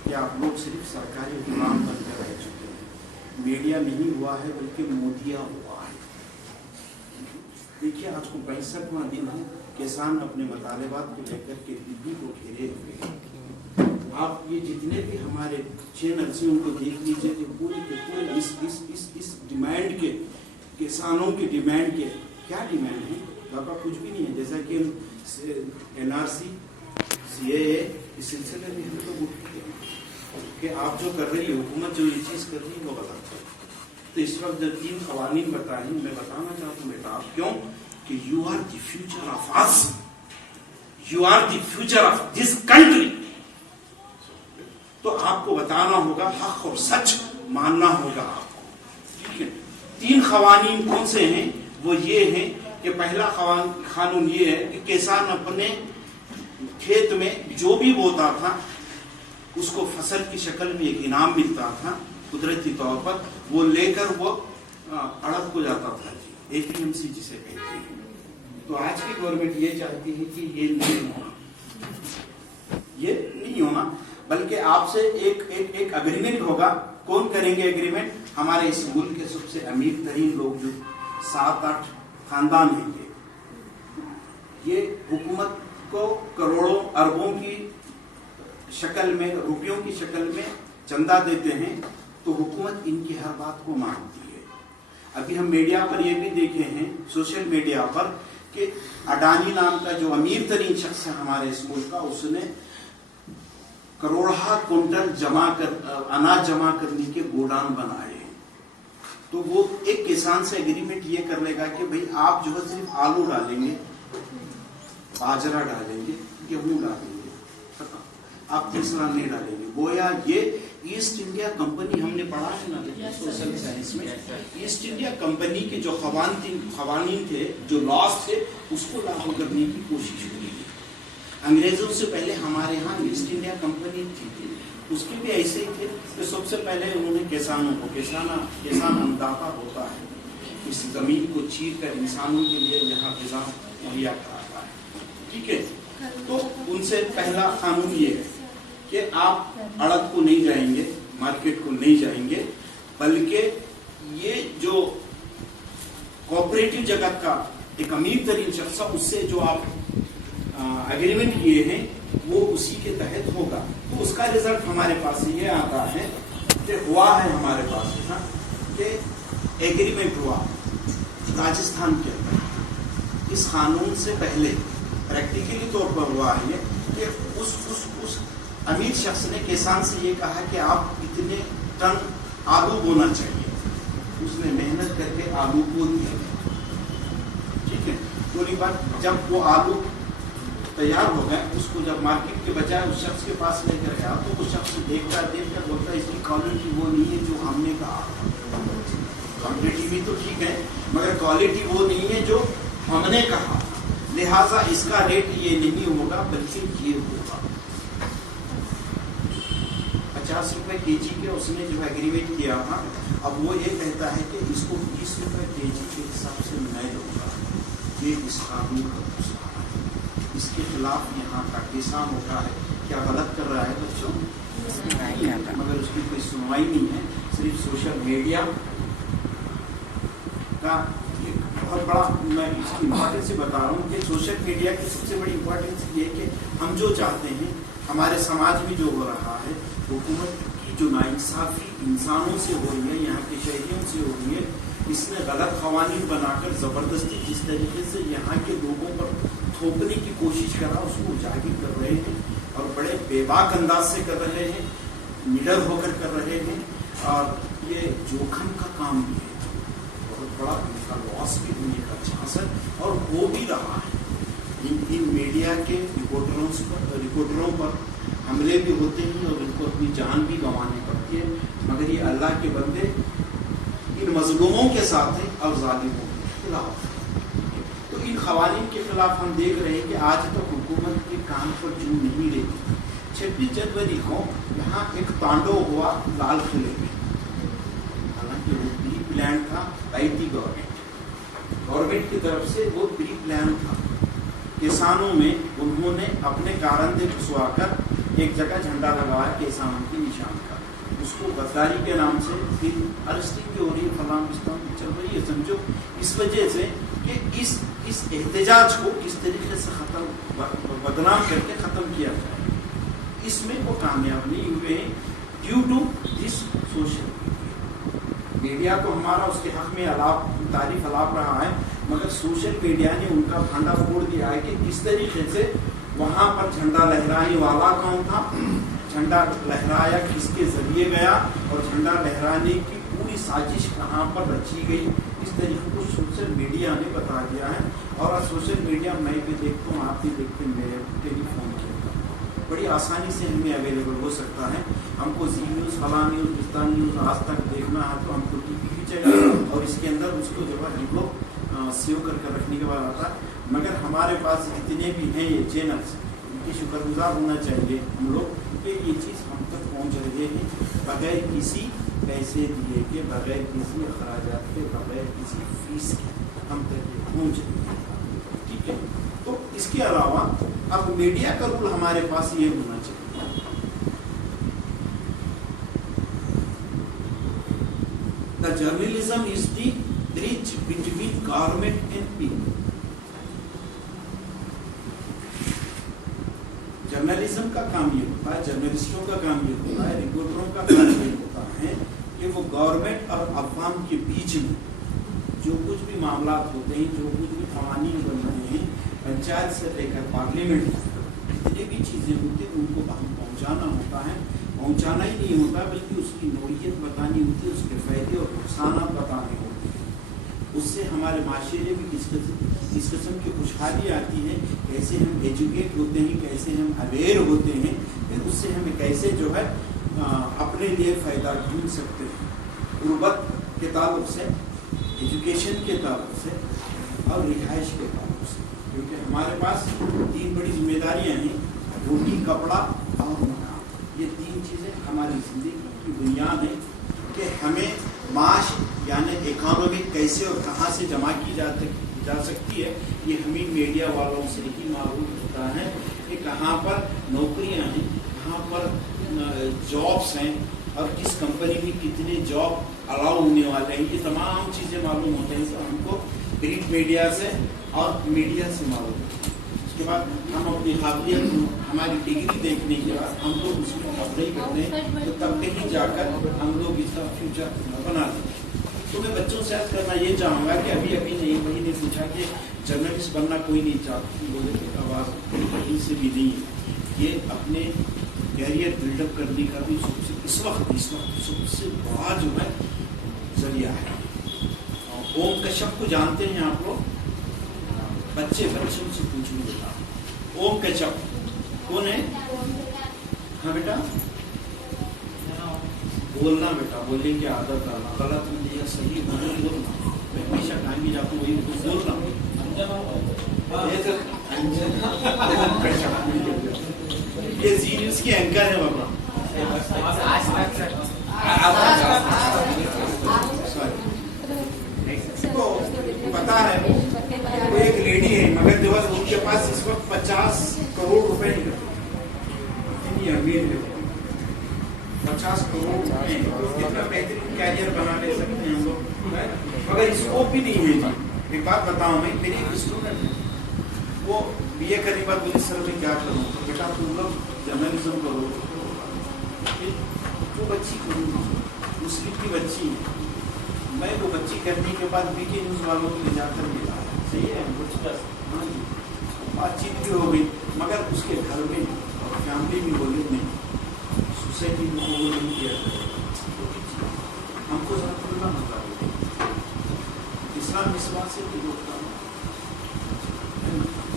कि आप लोग सिर्फ सरकारी गुलाम बनकर रह चुके हैं। मीडिया नहीं हुआ है बल्कि मोदिया हुआ है। देखिए आज को 65वां दिन है, किसान अपने मुतालबात को लेकर के दिल्ली को घेरे हुए हैं। आप ये जितने भी हमारे चैनल से उनको देख लीजिए कि पूरे के पूरे इस डिमांड के, किसानों के डिमांड के, क्या डिमांड है बाबा, कुछ भी नहीं है। जैसा कि NRC, CAA, इस सिलसिले में हम लोग उठते हैं कि आप जो कर रही है हुकूमत, जो ये चीज कर रही है वो गलत है। तो इस वक्त जब 3 क़वानीन बताए, मैं बताना चाहता हूँ बेटा आप, क्यों कि you are the future of us, you are the future of this country. तो आपको बताना होगा, हक और सच मानना होगा आपको, ठीक है। 3 क़वानीन कौन से हैं? वो ये हैं कि पहला कानून ये है कि किसान अपने खेत में जो भी बोता था उसको फसल की शक्ल में एक इनाम मिलता था कुदरती तौर पर, वो लेकर वो अड़ब को जाता था जी, APMC जिसे कहते हैं। तो आज की गवर्नमेंट ये चाहती है कि ये नहीं होना, ये नहीं होना, बल्कि आपसे एक एग्रीमेंट होगा। कौन करेंगे एग्रीमेंट? हमारे इस मुल्क के सबसे अमीर तरीन लोग जो 7-8 खानदान हैं, ये हुकूमत को करोड़ों अरबों की शक्ल में, रुपयों की शक्ल में चंदा देते हैं, तो हुकूमत इनकी हर बात को मानती है। अभी हम मीडिया पर ये भी देखे हैं, सोशल मीडिया पर, कि अडानी नाम का जो अमीर तरीन शख्स है हमारे इस मुल्क का, उसने करोड़ा कुंटल अनाज जमा करने के गोदाम बनाए। तो वो एक किसान से एग्रीमेंट ये कर लेगा कि भाई आप जो है सिर्फ आलू डालेंगे, बाजरा डालेंगे, गेहूं डालेंगे, आप तीसरा नहीं डालेंगे। गोया ये ईस्ट इंडिया कंपनी, हमने पढ़ा है ना सोशल साइंस में, ईस्ट इंडिया कंपनी के जो खवानीन थे, जो लॉस थे, उसको लागू करने की कोशिश हुई। अंग्रेजों से पहले हमारे यहाँ ईस्ट इंडिया कंपनी थी, उसके भी ऐसे ही थे। तो सबसे पहले उन्होंने किसानों को, किसान अन्नदाता होता है, इस जमीन को चीर कर इंसानों के लिए यहाँ ग़िज़ा मुहैया कराता है, ठीक है। तो उनसे पहला कानून ये है कि आप अड़द को नहीं जाएंगे, मार्केट को नहीं जाएंगे, बल्कि ये जो कोऑपरेटिव जगत का एक अमीर तरीन शख्स, उससे जो आप एग्रीमेंट किए हैं वो उसी के तहत होगा। तो उसका रिजल्ट हमारे पास ये आता है कि हुआ है हमारे पास कि एग्रीमेंट हुआ राजस्थान के अंदर। इस कानून से पहले प्रैक्टिकली तौर पर हुआ है कि उस अमीर शख्स ने किसान से ये कहा कि आप इतने टन आलू बोना चाहिए, उसने मेहनत करके आलू बो दिया, ठीक है। पूरी बात, जब वो आलू तैयार हो गए, उसको जब मार्केट के बजाय उस शख्स के पास लेकर गया, तो उस शख्स देखकर बोलता इसकी क्वालिटी वो नहीं है जो हमने कहा। क्वांटिटी भी तो ठीक है, मगर क्वालिटी वो नहीं है जो हमने कहा, लिहाजा इसका रेट ये नहीं होगा बल्कि ये होगा 50 रुपए केजी के। उसने जो एग्रीमेंट किया था, अब वो ये कहता है कि इसको 20 रुपए केजी के हिसाब से मैं दूंगा, ये इस कानून का दूसरा है। इसके खिलाफ यहाँ का किसान उठा है, क्या गलत कर रहा है बच्चों? मगर उसकी कोई सुनवाई नहीं है। सिर्फ सोशल मीडिया का एक बहुत बड़ा, मैं इसकी इम्पोर्टेंस से बता रहा हूँ कि सोशल मीडिया की सबसे बड़ी इम्पोर्टेंस ये है कि हम जो चाहते हैं हमारे समाज में जो हो रहा है, हुकूमत की जो नाइंसाफी इंसानों से हो रही है, यहाँ के शहरियों से हो रही है, इसने गलत कवानीन बनाकर ज़बरदस्ती जिस तरीके से यहाँ के लोगों पर थोपने की कोशिश करा, उसको उजागर कर रहे हैं और बड़े बेबाक अंदाज से कर रहे हैं, निडर होकर कर रहे हैं। और ये जोखिम का काम भी है, बहुत बड़ा इनका लॉस भी होने का चांस है और हो भी रहा है। इन मीडिया के रिपोर्टरों पर हमले भी होते हैं और इनको अपनी जान भी गंवानी पड़ती है, मगर ये अल्लाह के बंदे इन मजलूमों के साथ हैं और जालिमों के खिलाफ। तो इन खवानीन के खिलाफ हम देख रहे हैं कि आज तक हुकूमत के कान पर जू नहीं रहती। 26 जनवरी को यहाँ एक तांडव हुआ लाल किले में, हालांकि वो प्री प्लान था, लाई थी गवर्नमेंट की तरफ से, वो प्री प्लान था। किसानों में उन्होंने अपने कारंदे घुसवाकर एक जगह झंडा लगाया किसानों के निशान का, उसको गद्दारी के नाम से फिर अरेस्टिंग हो रही है, फलाम इस्लाम चल रही है। समझो इस वजह से कि इस एहतजाज को किस तरीके से खत्म, बदनाम करके ख़त्म किया जाए, इसमें वो कामयाब नहीं हुए हैं due to this social media. तो हमारा उसके हक में तारीफ अलाप रहा है, मगर सोशल मीडिया ने उनका भांडा फोड़ दिया है कि किस तरीके से वहाँ पर झंडा लहराने वाला कौन था, झंडा लहराया किसके जरिए गया और झंडा लहराने की पूरी साजिश कहाँ पर रची गई, इस तरीके को सोशल मीडिया ने बता दिया है। और सोशल मीडिया मैं भी देखता हूँ, आप भी देखते हैं, मेरे टेलीफोन के बड़ी आसानी से हमें अवेलेबल हो सकता है। हमको जी न्यूज़, फलां न्यूज़, हिंदुस्तान न्यूज़, आज तक देखना है तो हमको टीवी भी चाहिए और इसके अंदर उसको जो है हम लोग सेव कर रखने के बाद आता है। मगर हमारे पास जितने भी हैं ये चैनल्स, इनकी शुक्रगुजार होना चाहिए हम लोग कि ये चीज़ हम तक पहुँच रहे हैं बगैर किसी पैसे दिए के, बगैर किसी अखराजात के, बगैर किसी फीस के हम तक ये पहुँच रहे हैं। ठीक है, तो इसके अलावा अब मीडिया का रूल हमारे पास ये होना चाहिए, the journalism is the bridge between government and people. Journalism का काम ये होता है, जर्नलिस्टों का काम ये होता है, रिपोर्टरों का काम ये होता है कि वो गवर्नमेंट और अवाम के बीच में जो कुछ भी मामला होते हैं, जो कुछ भी कानून बन रहे हैं, पंचायत से लेकर पार्लियामेंट जितनी भी चीज़ें होती हैं उनको हम पहुँचाना होता है। पहुँचाना ही नहीं होता बल्कि उसकी नौइयत बतानी होती है, उसके फायदे और नुकसान बताने होते हैं। उससे हमारे माशरे में किस किस्म की खुशहाली आती है, कैसे हम एजुकेट होते हैं, कैसे हम अवेयर होते हैं, फिर उससे हमें कैसे जो है अपने लिए फ़ायदा ढूंढ सकते हैं, गुर्बत के ताल्लुक से, एजुकेशन के ताल्लुक से और रिहाइश के ताल्लुक से। क्योंकि हमारे पास 3 बड़ी जिम्मेदारियां हैं, रोटी, कपड़ा और मकान। ये 3 चीज़ें हमारी ज़िंदगी की बुनियाद है कि हमें माश यानी इकोनॉमी कैसे और कहाँ से जमा की जा सकती है, ये हमें मीडिया वालों से ही मालूम होता है कि कहाँ पर नौकरियाँ हैं, कहाँ पर जॉब्स हैं और किस कंपनी में कितने जॉब अलाउ होने वाले हैं। ये तमाम चीज़ें मालूम होते हैं तो हमको प्रिंट मीडिया से और मीडिया से मालूम होता है। उसके बाद हम अपनी काबिलियत, हमारी डिग्री देखने के बाद हम लोग उसमें अप्लाई करते हैं, तो तब कहीं जाकर हम लोग इसका फ्यूचर बना देते हैं। तो मैं बच्चों से अर्ज करना ये चाहूँगा कि अभी नहीं वही ने पूछा कि जर्नलिस्ट बनना कोई नहीं चाहता, बोले कि आवाज़ कहीं से भी नहीं है। ये अपने कैरियर बिल्डअप करने का भी इस वक्त सबसे बड़ा जो है जरिया है। ओम कश्यप को जानते हैं आप लोग? बच्चों से पूछूंगे बेटा, ओम कश्यप कौन है? हाँ बेटा, बोलना बेटा, बोलने की आदत डालना, गलत नहीं या सही बोलना। मैं हमेशा कहानी जाता हूँ वही बोलना। ये जी न्यूज़ की एंकर है बाबा, तो पता है वो एक लेडी 50 करोड़ रुपए निकलते, इतनी अमीर है 50 करोड़ रुपए, कितना बेहतरीन कैरियर बना ले सकते हैं हम लोग, मगर स्कोप भी नहीं है जी। एक बात बताऊं, मैं मेरी एक स्टूडेंट है, वो बीए करने के बाद बोली सर मैं क्या करूँ, बेटा तुम लोग जर्नलिज्म करो, वो बच्ची करूँ, मुस्लिम की बच्ची है, मैं वो बच्ची करने के बाद बीके न्यूज वालों को ले जाकर मिला, सही है कुछ बस, हाँ जी बातचीत भी हो गई, मगर उसके घर में और फैमिली भी बोले नहीं, सोसाइटी में वो नहीं किया, हमको जरा खुला मत इस्लाम विश्वास से भी रोकता हूँ।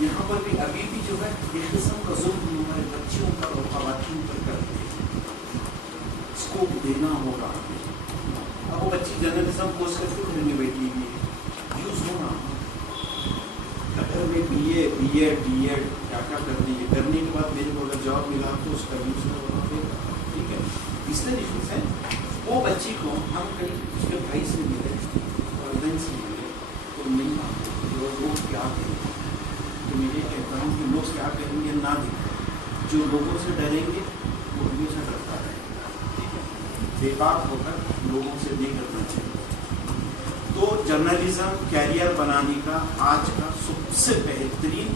यहाँ पर भी अभी भी जो है एक किस्म का जुल्म हमारे बच्चियों पर और खवातीन पर करते हैं, स्कोप देना होगा। अब वो बच्ची जर्नलिज्म कोर्स करके घर में बैठी हुई है, यूज होना, अगर मैं बीए डीएड क्या क्या करने के बाद मेरे को अगर जॉब मिला तो उसका यूज होना होगा, ठीक है। इसलिए इश्यूज है, वो बच्ची को हम कहीं उसके भाई से मिले और बहन से मिले तो नहीं मानते, लोग क्या करेंगे, तो मैं ये कहता हूँ कि लोग क्या करेंगे ना देखें, जो लोगों से डरेंगे वो हमेशा डरता रहेगा, ठीक है, बेबाक होकर लोगों से नहीं करना चाहिए। तो जर्नलिज्म कैरियर बनाने का आज का सबसे बेहतरीन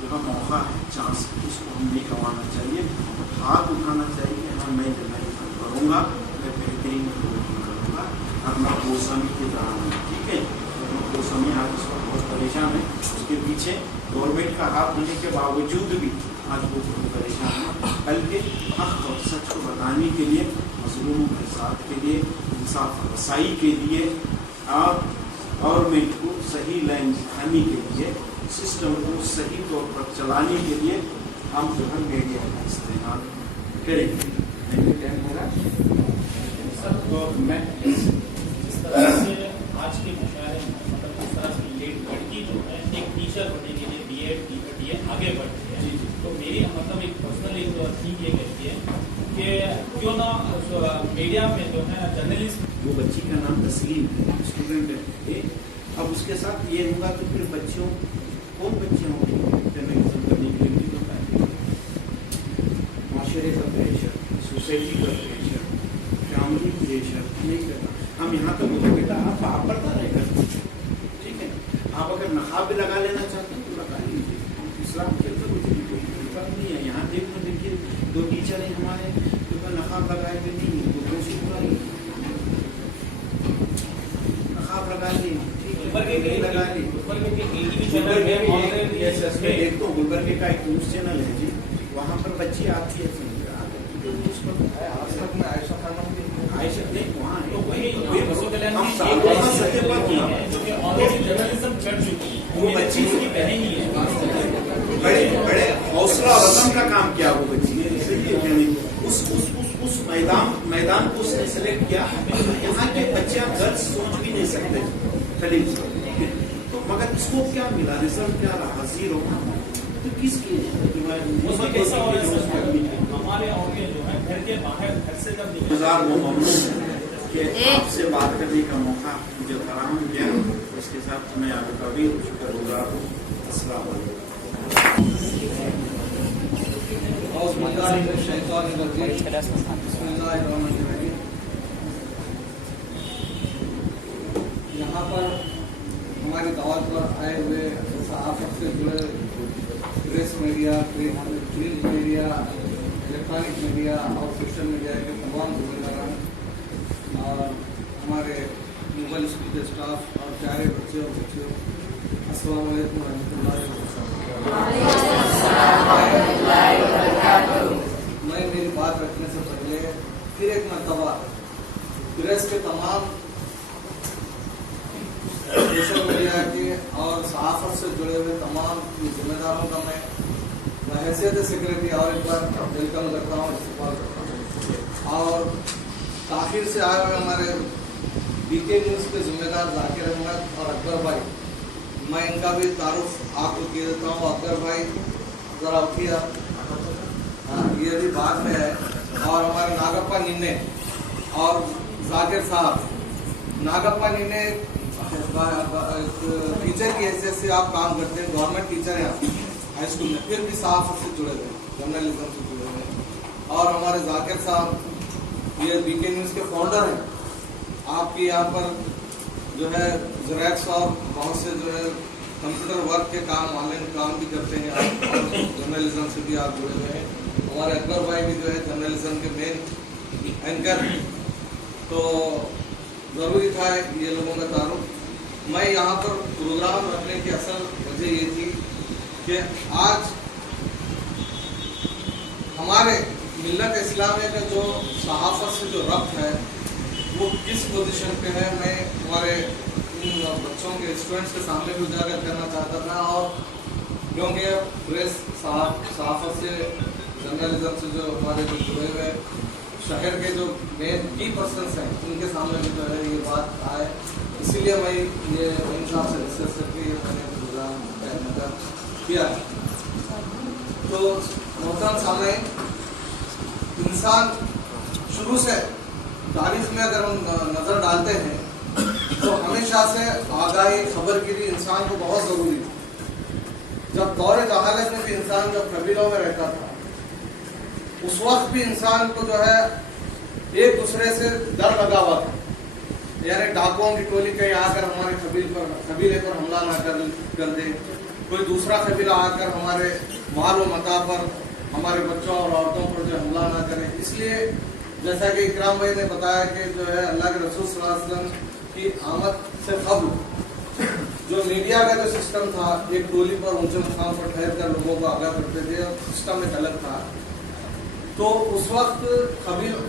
जो मौका है, चांस, इसको हम नहीं गंवाना चाहिए, हाथ उठाना चाहिए, हाँ मैं जर्नलिज्म करूँगा, मैं बेहतरीन करूँगा, अपना गोस्वामी के तरह, ठीक है। गोस्वामी आज इस वक्त बहुत परेशान है, उसके पीछे गवर्नमेंट का हाथ होने के बावजूद भी आज वो बहुत परेशान है, बल्कि हक और सच को बताने के लिए, मजलूमों के साथ के लिए, इंसाफ रसाई के लिए और गवर्नमेंट को सही लाइन दिखाने के लिए, सिस्टम को सही तौर पर चलाने के लिए हम जो है मीडिया का इस्तेमाल करेंगे। तो मैं इस तरह से आज के मुशायरे में मतलब इस तरह से लड़की जो है एक टीचर बनने के लिए बीए आगे बढ़ती है, तो मेरी मतलब एक पर्सनल एक थिंक ये कहती है कि क्यों ना मीडिया में जो है जर्नलिस्ट, वो बच्ची का नाम तस्लीम है, स्टूडेंट है, अब उसके साथ ये होगा तो फिर बच्चियों कौन बच्चियाँ होंगी जर्नलिज्म करने के लिए होता है, माशरे का प्रेशर, सोसाइटी का प्रेशर, फैमिली प्रेशर नहीं करना। हम यहाँ तक बोले बेटा आप पढ़ता रहेगा, ठीक है, आप अगर नकाब भी लगा लेना चाहते हैं तो लगा लीजिए, इस्लाम के अंदर कोई बात नहीं है। यहाँ देखिए 2 टीचर हैं हमारे जो नकाब लगाए हुए नहीं है, तो कोशिश बुराई नकाब लगा ली, ठीक है, लगा ली। देखता हूँ गुलबर्गे का एक न्यूज चैनल है जी, वहाँ पर बच्ची आती है, आयशा नहीं वहाँ तो जर्नलिज्म चढ़ चुकी है, वो बच्ची उसकी बहन ही है, बड़े हौसला और रतन का काम किया वो बच्ची ने, इसलिए उस मैदान को उसने सेलेक्ट किया। यहाँ के बच्चे गर्ल्स सोच भी नहीं सकते खलील से, तो मगर इसको क्या मिला, रिजल्ट क्या रहा, 0, तो किसकी कैसा हो रहा है हमारे ऑडियंस जो है घर के बाहर, घर से जब वो ममनून कि आपसे बात करने का मौका मुझे फराहम किया, इसके साथ मैं आपका भी शुक्रगुजार हूँ। अस्सलाम वालेकुम। यहाँ पर हमारी दावत पर आए हुए सहाफत से जुड़े press media, print media, electronic media और सोशल मीडिया के तमाम जिम्मेदारान और हमारे मोबाइल स्कूल के स्टाफ और प्यारे बच्चे और बच्चियों, अस्सलाम वालेकुम रहमतुल्लाहि व बरकातहू। मैं मेरी बात रखने से पहले फिर एक मरतबा प्रेस के तमाम सोशल मीडिया के और सहाफत से जुड़े हुए तमाम जिम्मेदारों का मैं हैसियत सेक्रेटरी और एक बार वेलकम करता हूँ, इस्तेमाल करता हूँ। और ताखिर से आए हुए हमारे बीके न्यूज़ के जिम्मेदार जाकिर अहमद और अकबर भाई, मैं इनका भी तारुफ आपको किए देता हूँ। अकबर भाई ज़रा उठिए, हाँ ये भी बाद में है। और हमारे नागप्पा निन्ने और जाकिर साहब, नागप्पा निन्ने टीचर की हैसियत से आप काम करते हैं, गवर्नमेंट टीचर हैं आप, हाई स्कूल में, फिर भी सहाफत से जुड़े हुए, जर्नलिज्म से जुड़े हुए हैं। और हमारे जाकिर साहब ये बीके न्यूज़ के फाउंडर हैं। आपकी यहाँ पर जो है ज़राइक्स और बहुत से जो है कंप्यूटर वर्क के काम, ऑनलाइन काम भी करते हैं आप, और जर्नलिज्म से भी आप जुड़े हुए हैं। हमारे अकबर भाई भी जो है जर्नलिज्म के मेन एंकर हैं। तो ज़रूरी था ये लोगों का तारुफ। मैं यहाँ पर प्रोग्राम रखने की असल वजह ये थी कि आज हमारे मिल्लत इस्लामिया का जो सहाफ़त से जो रब्त है वो किस पोजीशन पे है, मैं हमारे बच्चों के स्टूडेंट्स के सामने भी उजागर करना चाहता था। और क्योंकि प्रेस सहाफ़त से, जर्नलिज्म से जो हमारे जो जुड़े हुए शहर के जो मेन की पर्सनस हैं उनके सामने भी जो है ये बात आए, इसीलिए मैं ये इन साहब से डिस्कस करके मैंने प्रोग्राम का इनकार किया। तो मोहतरम सामने इंसान शुरू से तारीख में अगर हम नज़र डालते हैं तो हमेशा से आगाही, खबरगिरी इंसान को बहुत ज़रूरी है। जब दौर जहालत में भी इंसान जब कबीलों में रहता था उस वक्त भी इंसान को जो है एक दूसरे से डर लगा हुआ था, यानी डाकुओं की टोली कहीं आकर हमारे कबीले पर हमला ना कर दे, कोई दूसरा कबीला आकर हमारे माल व मता पर, हमारे बच्चों और औरतों पर जो हमला ना करे। इसलिए जैसा कि इकराम भाई ने बताया कि जो है अल्लाह के रसूल सल्लल्लाहु अलैहि वसल्लम की आमद से कब्ल जो मीडिया का जो सिस्टम था, एक टोली पर ऊंचे मुकाम पर ठहर कर लोगों को आगाह करते थे, और सिस्टम एक अलग था। तो उस वक्त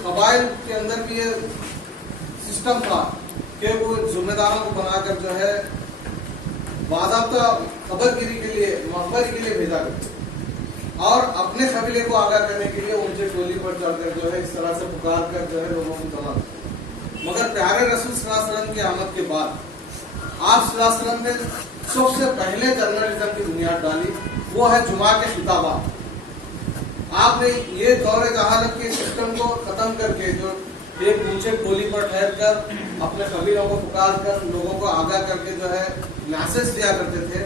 कबाइल के अंदर भी ये सिस्टम था कि वो जिम्मेदारों को बनाकर जो है बाज़ाब्ता खबरगिरी के लिए, मखबरी के लिए भेजा करते और अपने कबीले को आगाह करने के लिए ऊंचे टोली पर चढ़कर जो है इस तरह से पुकार कर जो है लोगों को जमा करते। मगर प्यारे रसूल सल्लल्लाहु अलैहि वसल्लम की आमद के बाद आप सल्लल्लाहु अलैहि वसल्लम ने सबसे पहले जर्नलिज्म की बुनियाद डाली, वो है जुमा के खिताबात। आपने ये दौरे जहालत के सिस्टम को खत्म करके जो एक ऊंचे टोली पर ठहर कर अपने कबीलों को पुकार कर लोगों को आगाह करके जो है मैसेज दिया करते थे,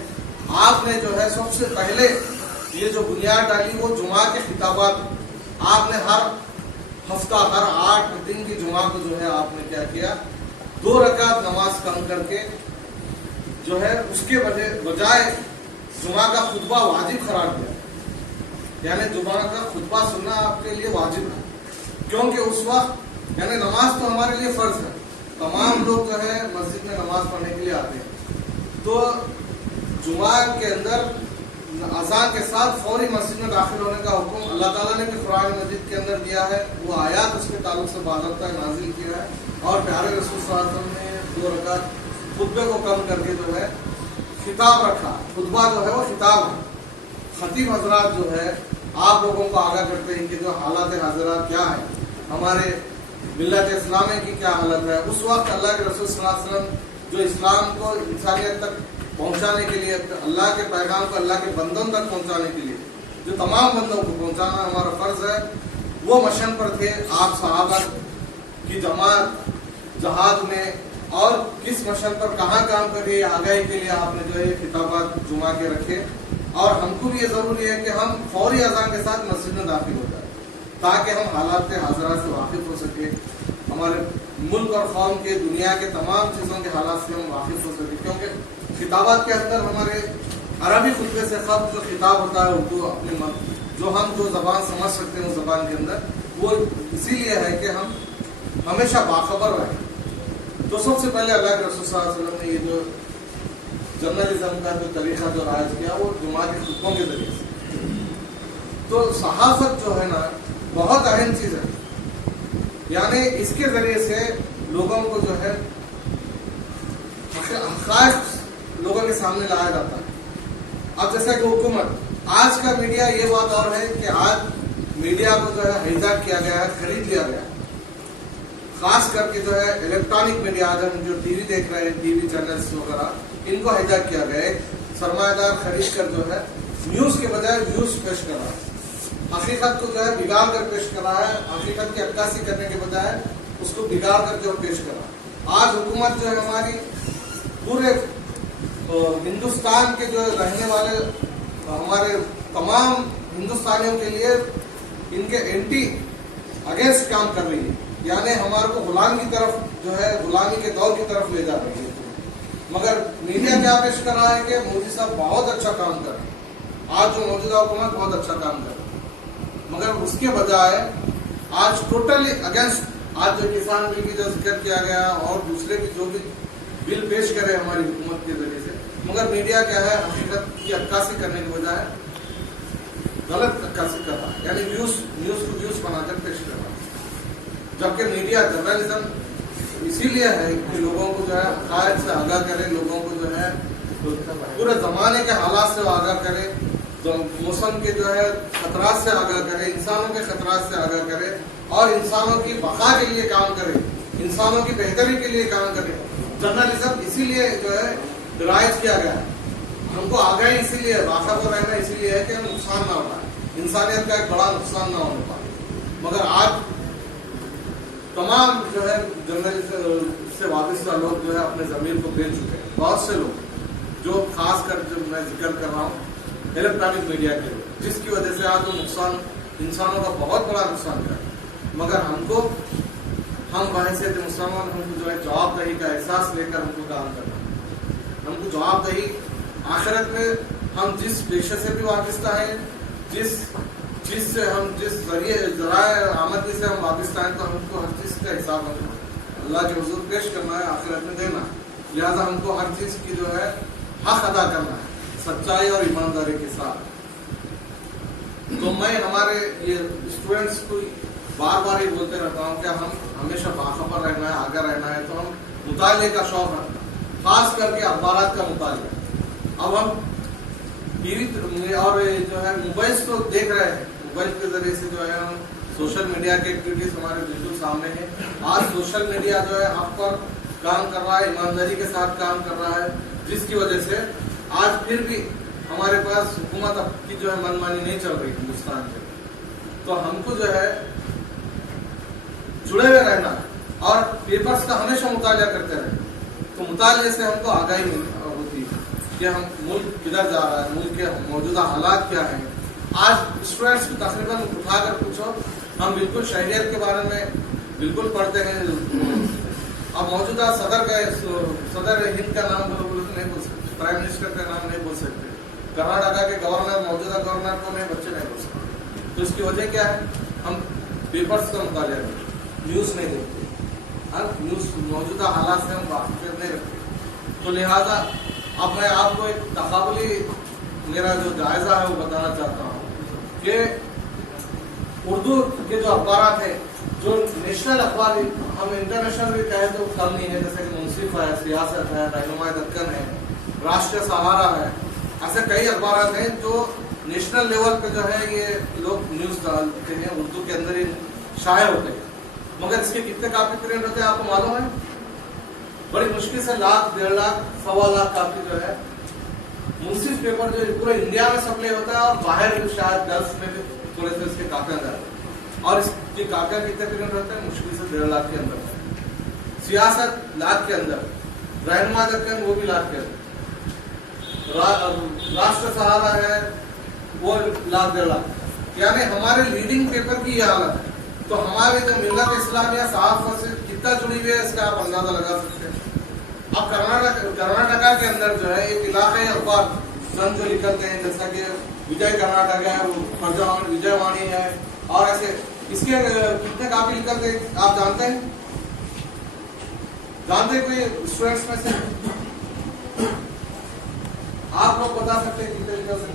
आपने जो है सबसे पहले ये जो बुनियाद डाली वो जुमा के खिताबात। आपने हर हफ्ता, हर 8 दिन की जुमा को जो है आपने क्या किया, 2 रकात नमाज कम करके जो है उसके बजाय जुमा का खुतबा वाजिब करार दिया। यानी जुमा का खुतबा सुनना आपके लिए वाजिब है, क्योंकि उस वक्त यानी नमाज तो हमारे लिए फर्ज है, तमाम लोग जो है मस्जिद में नमाज पढ़ने के लिए आते हैं। तो जुमा के अंदर अज़ान के साथ फौरी मस्जिद में दाखिल होने का हुक्म अल्लाह ताला ने भी कुरान मजीद के अंदर दिया है, वो आयात उसके ताल्लुक से बाज़ाब्ता नाजिल किया है। और प्यारे रसूल सल्लल्लाहु अलैहि वसल्लम ने 2 रकात खुतबे को कम करके जो है खिताब रखा। खुतबा जो है वो खिताब है। खतीब हजरात जो है आप लोगों को आगाह करते हैं कि जो हालात हाज़िरात क्या है, हमारे मिल्लत इस्लामिया की क्या हालत है। उस वक्त अल्लाह के रसूल सल्लल्लाहु अलैहि वसल्लम जो इस्लाम को इंसानियत तक पहुंचाने के लिए, अल्लाह के पैगाम को अल्लाह के बंदों तक पहुंचाने के लिए, जो तमाम बंदों को पहुंचाना हमारा फर्ज है, वो मिशन पर थे। आप सहाबा की जमात जहाद में और किस मिशन पर कहाँ काम करिए, आगाही के लिए आपने जो है खिताबात जुमा के रखे। और हमको भी ये ज़रूरी है कि हम फौरी अज़ान के साथ मस्जिद में दाखिल हो जाए, ताकि हम हालात हाज़िरात से वाकिफ़ हो सके, हमारे मुल्क और कौम के, दुनिया के तमाम चीज़ों के हालात से हम वाकिफ़ हो सके। क्योंकि खिताबात के अंदर हमारे अरबी खुतबे से खत जो खिताब होता है उर्दू अपने जो हम जो ज़बान समझ सकते हैं उस ज़बान के अंदर, वो इसीलिए है कि हम हमेशा बाखबर रहें। तो सबसे पहले अल्लाह के रसूल सल्लल्लाहु अलैहि वसल्लम ने ये जो जर्नलिज्म का जो तरीका जो राइज किया वो जुमा के खुतबों के जरिए से। तो सहाफत जो है ना बहुत अहम चीज़ है, यानी इसके जरिए से लोगों को जो है हक़ाइक़ लोगों के सामने लाया जाता है। अब जैसा कि हुकूमत, आज का मीडिया ये बात और है कि आज मीडिया को जो है हाईजैक किया गया है, खरीद लिया गया है। खास करके जो है इलेक्ट्रॉनिक मीडिया, आज हम जो टीवी देख रहे हैं, टीवी चैनल्स वगैरह, इनको हाईजैक किया गया है। सरमायादार खरीद कर जो है न्यूज़ के बजाय व्यूज पेश कर रहा है, हकीकत को जो है बिगाड़ कर पेश कर रहा है, हकीकत की अक्कासी करने के बजाय उसको बिगाड़ कर जो पेश कर रहा है। आज हुकूमत जो है हमारी पूरे हिंदुस्तान के जो रहने वाले हमारे तमाम हिंदुस्तानियों के लिए इनके एंटी अगेंस्ट काम कर रही है, यानी हमारे को गुलामी की तरफ जो है, गुलामी के दौर की तरफ ले जा रही है। मगर मीडिया क्या पेश कर रहा है कि मोदी साहब बहुत अच्छा काम कर रहे हैं, आज जो मौजूदा हुकूमत बहुत अच्छा काम कर रही है, मगर उसके बजाय आज टोटली अगेंस्ट, आज जो किसान बिल की जो जिक्र किया गया और दूसरे की जो भी बिल पेश करे हमारी हुकूमत के जरिए से, मगर मीडिया क्या है, हकीकत की अक्कासी करने की बजाय गलत अक्कासी कर रहा है, यानी न्यूज को व्यूज बनाकर पेश कर रहा है। जबकि मीडिया जर्नलिज्म इसीलिए है कि लोगों को जो है हक़ाइक़ से आगाह करे, लोगों को जो है पूरे जमाने के हालात से आगाह करे, जो मौसम के जो है खतरात से आगाह करे, इंसानों के खतरात से आगाह करे और इंसानों की बका के लिए काम करे, इंसानों की बेहतरी के लिए काम करे। जर्नलिज्म इसीलिए जो है राइज किया गया है, हमको आगाही इसीलिए, बाखबर रहना इसीलिए है कि हम नुकसान ना हो पाए, इंसानियत का एक बड़ा नुकसान ना हो पाए। मगर आज तमाम जो है जर्नलिज्म से वाबस्ता लोग जो है अपने जमीर को बेच चुके हैं, बहुत से लोग, जो खास कर जो मैं जिक्र कर रहा हूँ इलेक्ट्रॉनिक मीडिया के लोग, जिसकी वजह से आज वो नुकसान, इंसानों का बहुत बड़ा नुकसान कर। मगर हमको, हम बहैसियत मुसलमान, हमको जो है जवाबदेही का एहसास लेकर हमको काम करना, हमको जवाबदेही आखिरत में हम जिस पेशे से भी वाबस्ता है, जिस चीज से हम, जिस जराए आमदनी से हम वाबस्ता हैं, तो हमको हर चीज का हिसाब हमको अल्लाह के हुजूर पेश करना है, आखिरत में देना है। लिहाजा हमको हर चीज की जो है हक अदा करना है सच्चाई और ईमानदारी के साथ। तो मैं हमारे ये स्टूडेंट्स को बार बार ये बोलते रहता हूँ कि हम हमेशा बाखबर रहना है, आगे रहना है, तो हम मुताले का शौक रखना, खास करके अखबारात का मुताला। अब हम टीवी और जो है मोबाइल तो देख रहे हैं, मोबाइल के जरिए से जो है हम सोशल मीडिया की एक्टिविटीज हमारे बिल्कुल सामने है। आज सोशल मीडिया जो है आप पर काम कर रहा है, ईमानदारी के साथ काम कर रहा है, जिसकी वजह से आज फिर भी हमारे पास हुकूमत की जो है मनमानी नहीं चल रही हिंदुस्तान के। तो हमको जो है जुड़े हुए रहना और पेपर्स का हमेशा मुताला करते रहे, तो मुताले से हमको आगाही होती है कि हम मुल्क किधर जा रहा है, मुल्क के मौजूदा हालात क्या है। आज स्टूडेंट्स को तकरीबन उठाकर पूछो, हम बिल्कुल शहरियत के बारे में बिल्कुल पढ़ते हैं। अब मौजूदा सदर हिंद का नाम बोलो तो नहीं बोल सकते, प्राइम मिनिस्टर का नाम नहीं बोल सकते, कर्नाटका के गवर्नर, मौजूदा गवर्नर को नहीं, बच्चे नहीं बोल सकते। तो इसकी वजह क्या है, हम पेपर्स का मुताला करते, न्यूज नहीं देखते, न्यूज मौजूदा हालात से हम वाकिफ नहीं रखते। तो लिहाजा अब मैं आपको एक तकाबली मेरा जो जायजा है वो बताना चाहता हूँ कि उर्दू के जो अखबार है, जो नेशनल अखबार, हम इंटरनेशनल भी कहें तो कम नहीं है, जैसे कि मुंसिफ है, सियासत है, रहनुमाए दक्कन है, राष्ट्रीय सहारा है, ऐसे कई अखबार हैं जो नेशनल लेवल पे जो है ये लोग न्यूज डालते हैं, उर्दू के अंदर ही शाये होते हैं। मगर इसके कितने कापी प्रिंट होते हैं आपको मालूम है? बड़ी मुश्किल से 1,00,000, 1.5 लाख, 1.25 लाख कापी जो है मुंसिफ पेपर जो पूरे इंडिया में सप्लाई होता है और बाहर भी शायद 10 में भी थोड़े से इसके कापियां जाते हैं। और इसकी कापियां कितने प्रिंट होते हैं? मुश्किल से 1.5 लाख के अंदर, सियासत 1 लाख के अंदर, रहनुमा दक्कन वो भी 1 लाख के अंदर, राष्ट्र सहारा है वो 1 लाख 1.5 लाख, यानी हमारे लीडिंग पेपर की ये हालत है। तो हमारे जो मिल्लत इस्लामिया सहाफत से कितना जुड़ी हुई है इसका आप अंदाजा लगा सकते हैं। अब कर्नाटका के अंदर जो है एक इलाके अखबार सन जो निकलते हैं, जैसा कि विजय कर्नाटक है, विजयवाणी है, और ऐसे इसके कितने काफी निकलते हैं आप जानते हैं? जानते कोई स्टूडेंट्स में से? आप लोग बता सकते हैं कितने निकल सकते?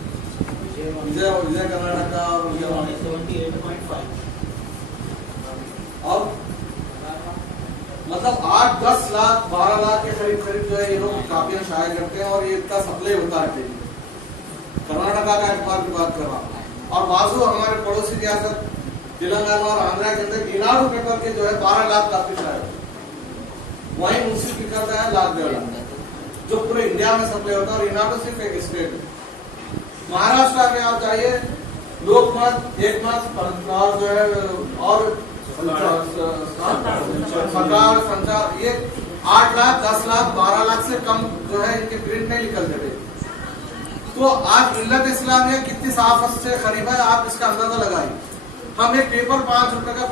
विजय कर्नाटका और विजयवाणी 78.5 और मतलब 8, 10 लाख, 12 लाख के करीब जो है ये लोग कापियां शाया करते हैं और ये इतना सप्लाई होता है डेली। कर्नाटका का अखबार की बात कर रहा हूँ। और बाजू हमारे पड़ोसी रियासत तेलंगाना और आंध्रा के अंदर ईनाडू पेपर के जो है 12 लाख कापी शाया होते हैं। वही मुंसिफ निकलता है 1 लाख 1.5 लाख, जो पूरे इंडिया में सप्लाई होता है। और ईनाडू सिर्फ एक स्टेट है। महाराष्ट्र में आप जाइए, लोकमत, एकमत और जो है और सरकार संचार, ये 8 लाख, 10 लाख, 12 लाख से कम जो है इनके प्रिंट नहीं निकलते थे। तो आज मिल्लत इस्लामिया कितनी सहाफत से करीब है, आप इसका अंदाजा लगाइए। हम एक पेपर 5 रुपए का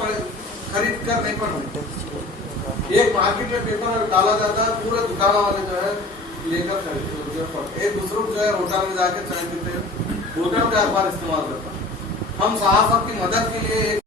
खरीद कर नहीं पढ़ते, एक मार्केट में पेपर डाला जाता है, पूरे दुकान वाले जो है लेकर खरीदते, एक दूसरों जो है होटल में जाकर चाय पीते हैं, होटल का अखबार इस्तेमाल करता है। हम सहाफत की मदद के लिए